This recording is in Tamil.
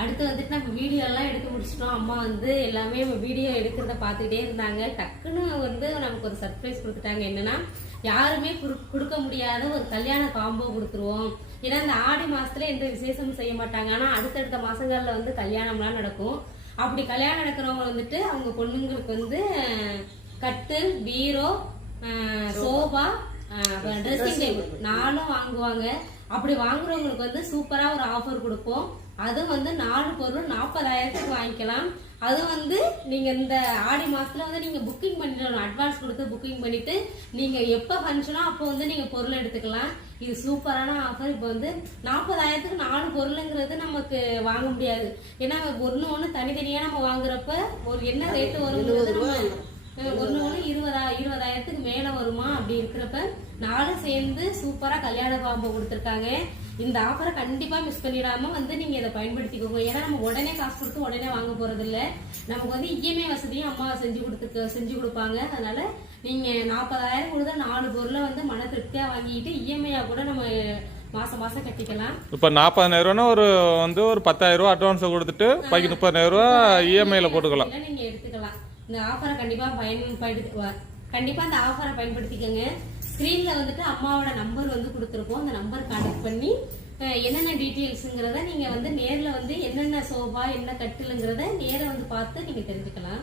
அடுத்து வந்துட்டு நம்ம வீடியோலாம் எடுத்து முடிச்சிட்டோம். அம்மா வந்து எல்லாமே நம்ம வீடியோ எடுக்கிறத பார்த்துக்கிட்டே இருந்தாங்க. டக்குன்னு வந்து நமக்கு ஒரு சர்ப்ரைஸ் கொடுத்துட்டாங்க. என்னன்னா யாருமே கொடுக்க முடியாத ஒரு கல்யாண காம்போ கொடுத்துருவோம். ஏன்னா இந்த ஆடி மாசத்துல எந்த விசேஷமும் செய்ய மாட்டாங்க. ஆனா அடுத்தடுத்த மாசங்கள்ல வந்து கல்யாணம்லாம் நடக்கும். அப்படி கல்யாணம் நடக்கிறவங்க வந்துட்டு அவங்க பொண்ணுங்களுக்கு வந்து கட்டு பீரோ சோபா ட்ரெஸ்ஸிங் டேபிள் நாலும் வாங்குவாங்க. அப்படி வாங்குறவங்களுக்கு வந்து சூப்பரா ஒரு ஆஃபர் கொடுப்போம். அது வந்து நாலு பொருள் நாற்பதாயிரத்துக்கு வாங்கிக்கலாம். அது வந்து நீங்க இந்த ஆடி மாசத்துல வந்து நீங்க புக்கிங் பண்ணிடணும் அட்வான்ஸ் கொடுத்து புக்கிங் பண்ணிட்டு நீங்க எப்ப ஃபங்க்ஷனோ அப்போ வந்து நீங்க பொருள் எடுத்துக்கலாம். இது சூப்பரான ஆஃபர் இப்போ வந்து நாற்பதாயிரத்துக்கு நாலு பொருளுங்கிறது நமக்கு வாங்க முடியாது. ஏன்னா ஒன்று ஒன்று தனித்தனியா நம்ம வாங்குறப்ப ஒரு என்ன ரேட்டு வருங்கிறது நம்ம ஒன்று ஒன்று இருபதா இருபதாயிரத்துக்கு மேலே வருமா அப்படி இருக்கிறப்ப நாலும் சேர்ந்து சூப்பராக கல்யாண காம்போ கொடுத்துருக்காங்க. இந்த ஆஃபரை கண்டிப்பாக மிஸ் பண்ணிடாம வந்து நீங்கள் இதை பயன்படுத்திக்கோங்க. ஏன்னா நம்ம உடனே காசு கொடுத்து உடனே வாங்க போறது இல்ல நமக்கு வந்து இஎம்ஐ வசதியும் அம்மா செஞ்சு கொடுத்துக்க செஞ்சு கொடுப்பாங்க. அதனால நீங்கள் நாற்பதாயிரம் கொடுத்தா நாலு பொருளை வந்து மன திருப்தியாக வாங்கிட்டு இஎம்ஐயாக கூட நம்ம மாசம் மாசம் கட்டிக்கலாம். இப்போ நாற்பதாயிரம் ரூபான்னா ஒரு வந்து ஒரு பத்தாயிரம் ரூபா அட்வான்ஸை கொடுத்துட்டு பாக்கி முப்பதாயிரம் ரூபா இஎம்ஐல போட்டுக்கலாம். நீங்க எடுத்துக்கலாம். இந்த ஆஃபரை கண்டிப்பா பயன்படுத்தி கண்டிப்பாக அந்த ஆஃபரை பயன்படுத்திக்கோங்க. ஸ்க்ரீனில் வந்துட்டு அம்மாவோட நம்பர் வந்து கொடுத்துருக்கோம். அந்த நம்பர் கான்டெக்ட் பண்ணி என்னென்ன டீட்டெயில்ஸுங்கிறத நீங்கள் வந்து நேரில் வந்து என்னென்ன சோஃபா என்ன கட்டிலுங்கிறத நேரில் வந்து பார்த்து நீங்கள் தெரிஞ்சுக்கலாம்.